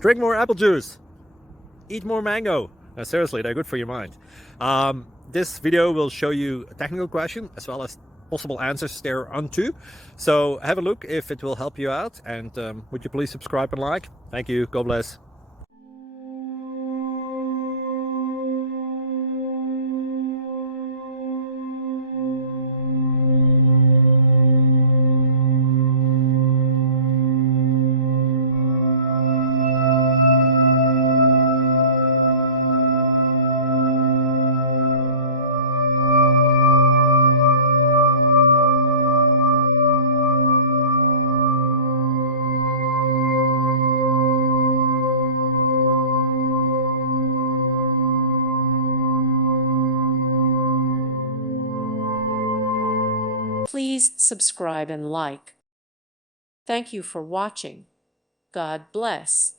Drink more apple juice. Eat more mango. No, seriously, they're good for your mind. This video will show you a technical question as well as possible answers thereunto. So have a look if it will help you out, and would you please subscribe and like? Thank you. God bless. Please subscribe and like. Thank you for watching. God bless.